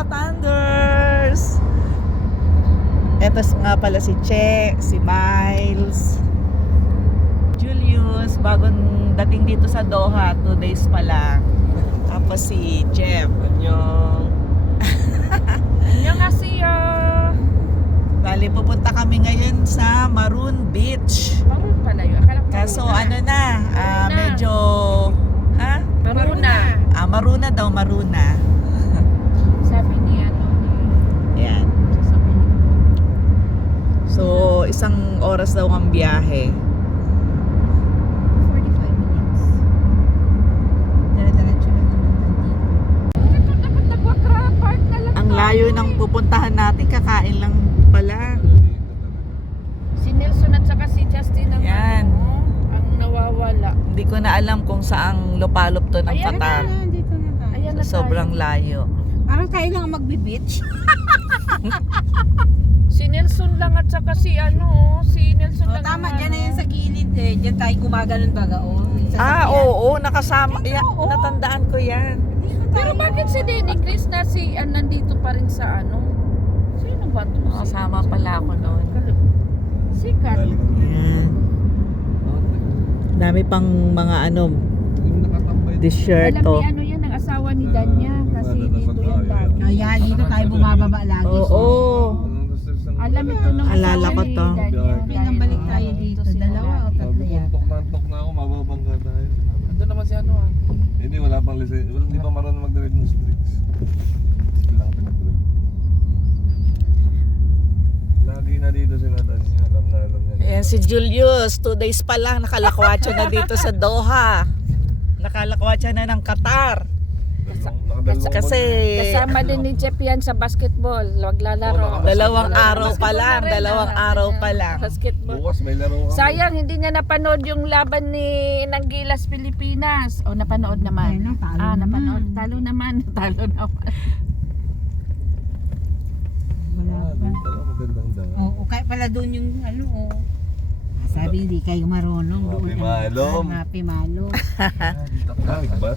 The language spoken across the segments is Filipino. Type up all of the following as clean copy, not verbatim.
ka-Thunders! Eto nga pala si Che, si Miles, Julius, bagong dating dito sa Doha, 2 days pa lang. Tapos si Jeff. Annyeong. 안녕하세요. Bali, pupunta kami ngayon sa Maroon Beach. Maroon pala yun. Akala ko Kaso Maruna. ano na, Maruna. medyo, ha? Maruna. Maruna daw, Maruna. Sabi ni ano ni Ayan. sasabihin. So, isang oras daw ang biyahe. 45 minutes. Dire-diretso lang naman dito. Ito dapat nagwakra park na lang. Ang layo ng pupuntahan natin, kakain lang pala. Si Nelson at saka si Justin ang Yan. ano, ang nawawala. Hindi ko na alam kung saang lupalop to ng Ayan Qatar. Dito na tayo. Ayan na So, sobrang layo. Parang tayo lang ang magbe-beach. Si Nelson lang at saka si ano, si Nelson lang. Tama, ang dyan na ano. yan sa gilid eh. Dyan tayo gumaganon baga. Oo, nakasama. Yan, natandaan ko yan. Pero bakit si Denny Chris na si nandito pa rin sa ano? Sino ba to? Nakasama pala ako noon. Sikat. Ayan. Dami pang mga ano, t-shirt Alam to. ni ano yan, ang asawa ni Danya. Kasi dito yan lagi. Kaya dito tayo bumababa lagi. Oo. Alam ito nung Alala asawa ko ni to. Danya. Pinang balik tayo dito. Dalawa o tatlo yan. Nantok na ako, mababangga tayo. Ando naman si ano ah. Hindi, wala pang lisensya. Hindi pa marunong mag-drive ng streets. Kailangan pinag-drive. Lagi na dito si Nathan niya. Alam na niya. Ayan si Julius, 2 days pa lang nakalakwatsa na dito sa Doha. Nakalakwatsa na ng Qatar. Kasi Kasama din ni Jeff yan sa basketball. Maglalaro. dalawang araw pa lang, dalawang araw pa lang. Basketball. Bukas may laro kami. Sayang, hindi niya napanood yung laban ni ng Gilas Pilipinas. O, napanood naman. Ayun, talo Napanood. naman. Talo naman. Talo naman. Wala pa. Dito, magandang daan. Oo, kaya pala doon yung ano oh. Sabi hindi kayo marunong doon. Happy Malom. Happy Malom. Lamig ba?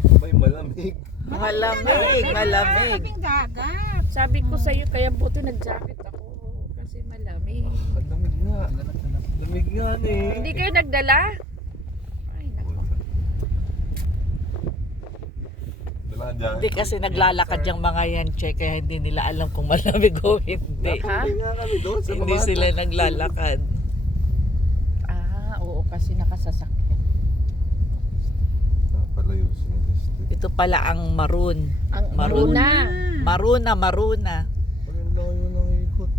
May malamig. Malamig, malamig. Kaming dagat. Sabi ko sa'yo, kaya buto nag-jacket ako. Kasi malamig. Ang lamig nga. Lamig nga eh. Hindi kayo nagdala? Ay, naku. Dalaan dyan. Hindi kasi naglalakad yung mga yan, che, kaya hindi nila alam kung malamig o hindi. Ha? Hindi nga kami doon sa Hindi Mamata. sila naglalakad. Oo, kasi nakasasakyan. Napalayo sila district. Ito pala ang maroon. Ang Maroon. Maruna. Maruna. Pag ang layo ng ikot.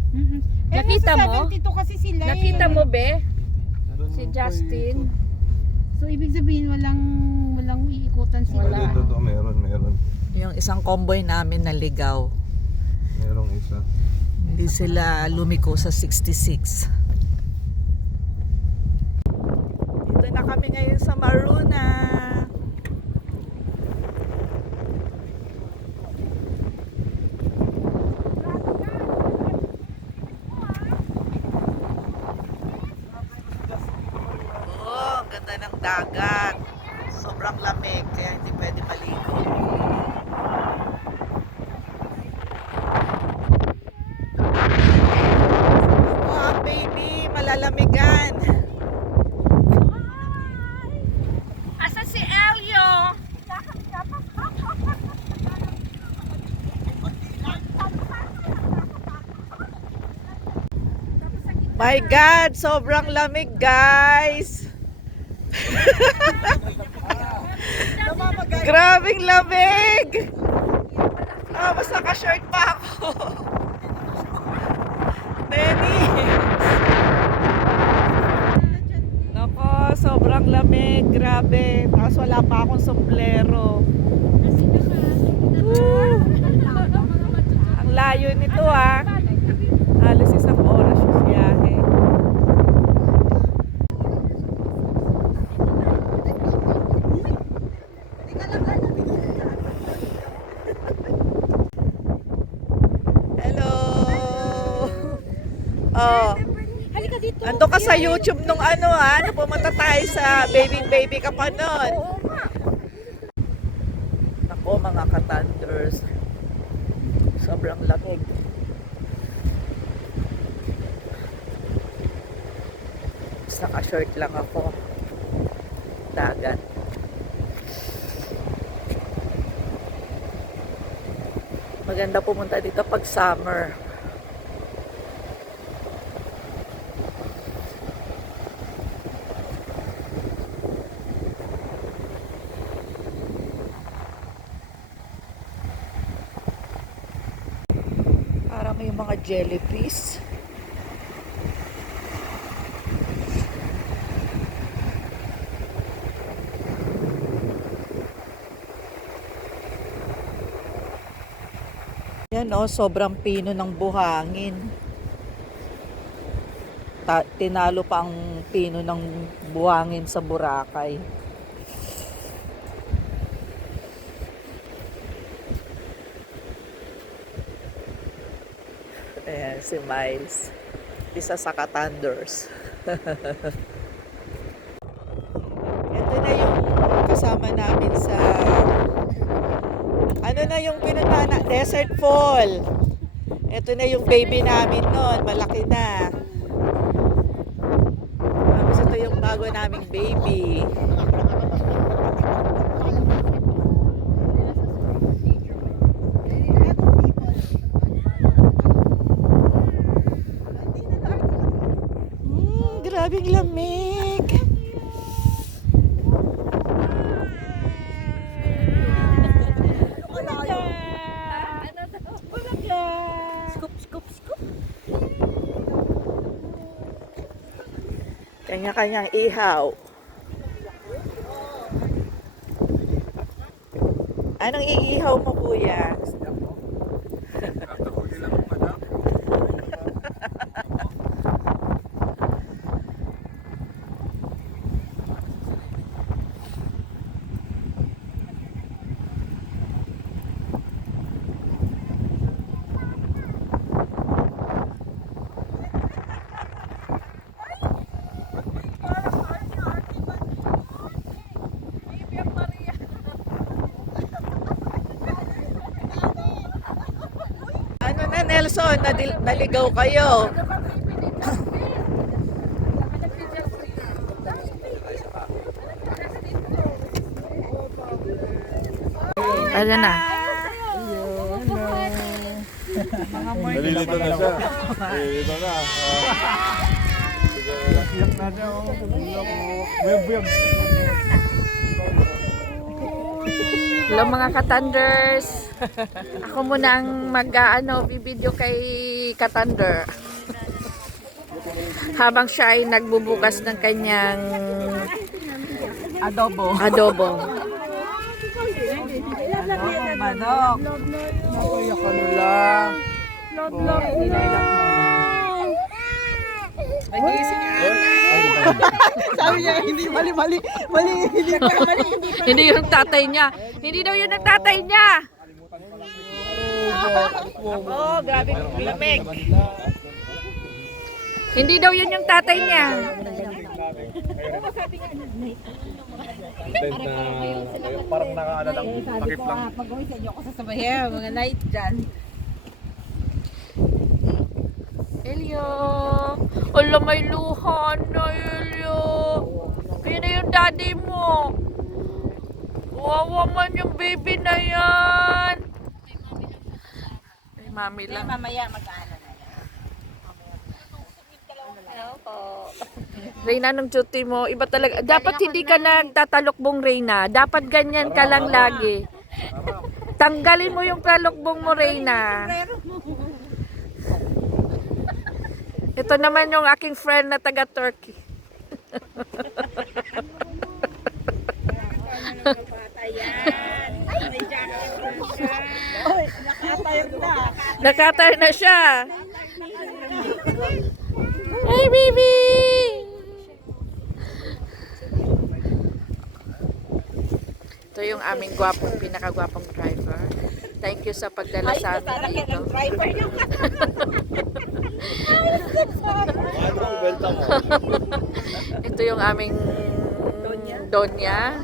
Nakita mo? 72 kasi sila Nakita mo, be? Doon Si pa Justin. ikot. So ibig sabihin walang iikutan sila. Wala. Ito, meron. Yung isang convoy namin na ligaw. Merong isa. Hindi sila lumiko sa 66. Dito na kami ngayon sa Maruna. Oh, ang ganda ng dagat. Sobrang lamig kaya hindi pwede maligo. Oh, baby, malalamigan. Asa si Elio? My God, sobrang lamig, guys. Grabing lamig. Mas naka-shirt pa ako. Denny. Nako, sobrang lamig. Grabe. Tapos wala pa akong sombrero. Woo. Ang layo nito ah. Halos isang oras yung biyahe. Hello. Oh. Halika dito. Ando ka sa YouTube nung ano ha, nung pumunta tayo sa baby ka pa nun. Ako mga ka-Thunders. Sobrang lamig. Naka-short lang ako. Dagat. Maganda pumunta dito pag summer. Parang may mga jellyfish. Yan sobrang pino ng buhangin. Tinalo pa ang pino ng buhangin sa Boracay. Ayan, si Miles. Isa sa Katanders. Ito na yung kasama namin sa ano na yung pinunta na Desert Fall. Ito na yung baby namin noon, malaki na. Tapos ito yung bago naming baby. Grabing lamig. Kanya-kanyang ihaw. Anong iihaw mo, kuya? Ano na, Nelson? Naligaw kayo. Ano na? Nalilito na siya. Nalilito na. Iyak na siya. Buyog. Hello mga Katanders. Ako muna ang bibideo kay Katander. Habang siya ay nagbubukas ng kanyang Adobo. Manok. Iyak ka nila. Nagising Sabi niya, hindi mali. Hindi yung tatay niya. Hindi daw yun ang tatay niya. Oh, grabe lamig. Hindi daw yun yung tatay niya. Parang nakaalalang takip lang. Pag-uwi sa inyo ako sasabayan, mga night dyan. Elio. Ala, may luha na, Elio. Kaya na yung daddy mo. Wawa man yung baby na yan. Ay, mami lang. Mamaya mag-ano na yan. Reyna, nung duty mo, iba talaga. Dapat hindi ka nagtatalokbong, Reyna. Dapat ganyan ka lang lagi. Tanggalin mo yung talokbong mo, Reyna. Ito naman yung aking friend na taga-Turkey. Nakatay na siya. Hey, baby! Ito yung aming pinakagwapong driver. Thank you sa pagdala sa amin dito. Ito yung aming Donya.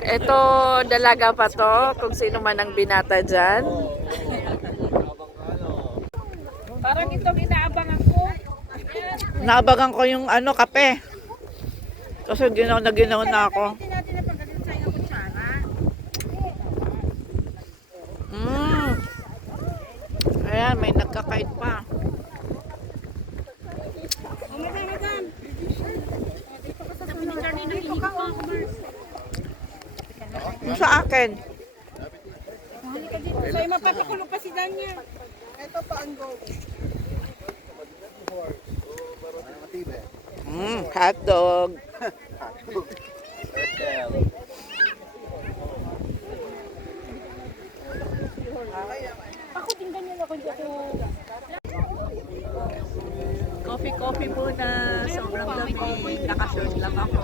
Ito, dalaga pa to, kung sino man ang binata dyan. Parang itong inaabangan ko. Naabagan ko yung ano, kape. Kasi ginaw na ako. Ayan, may nagkakait pa. Yung sa akin. Sa'yo mapapakulo pa si Danya. Hotdog. Coffee muna. Sobrang lamig. Nakashort lang ako.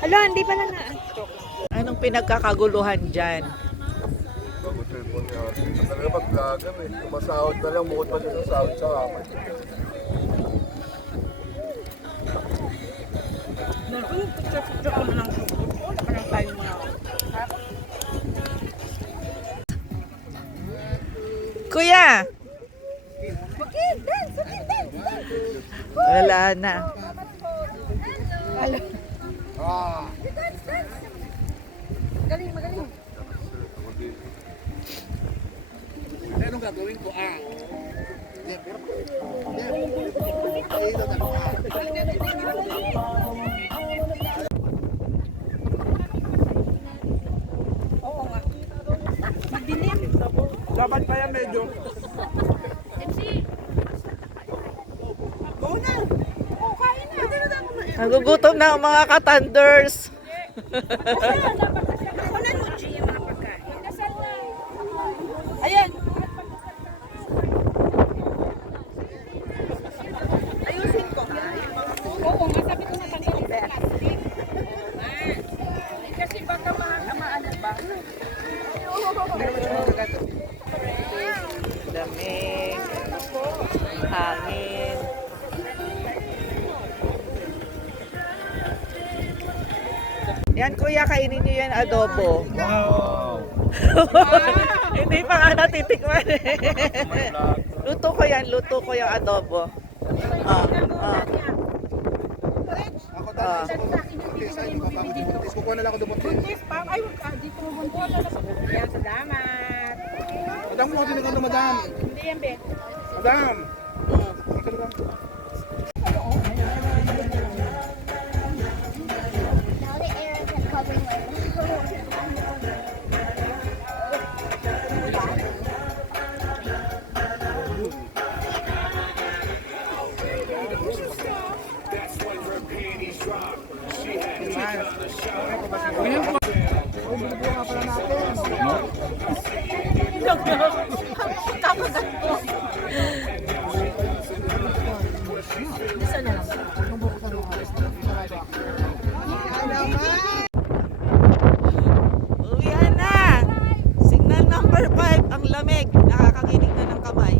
Hala, hindi pala na. Anong pinagkakaguluhan dyan? Bago cellphone niya. Talaga pag-vlogan eh. Kumasahod na lang, bukod pa siya sa sahod sa kamay. Kuya! Wala na. Anong gagawin ko? Dapat pa yan medyo. Nagugutom na ang mga katanders. Ayan. Oo, nga sabi ko natanggal yung plastic. Kasi baka maanan ba? Lamig. Hangin. Yan kuya, kainin niyo yan adobo. Wow! Hindi pa nga natitikman eh. Luto ko yung adobo. Kukuha na lang ako dumating. Dito mo buntot. Yan, salamat. Madam mo, sinagang na madam. Hindi yan, be. Madam! Now the air is covering my Uwian na! Signal number 5, ang lamig. Nakakakinig na ng kamay.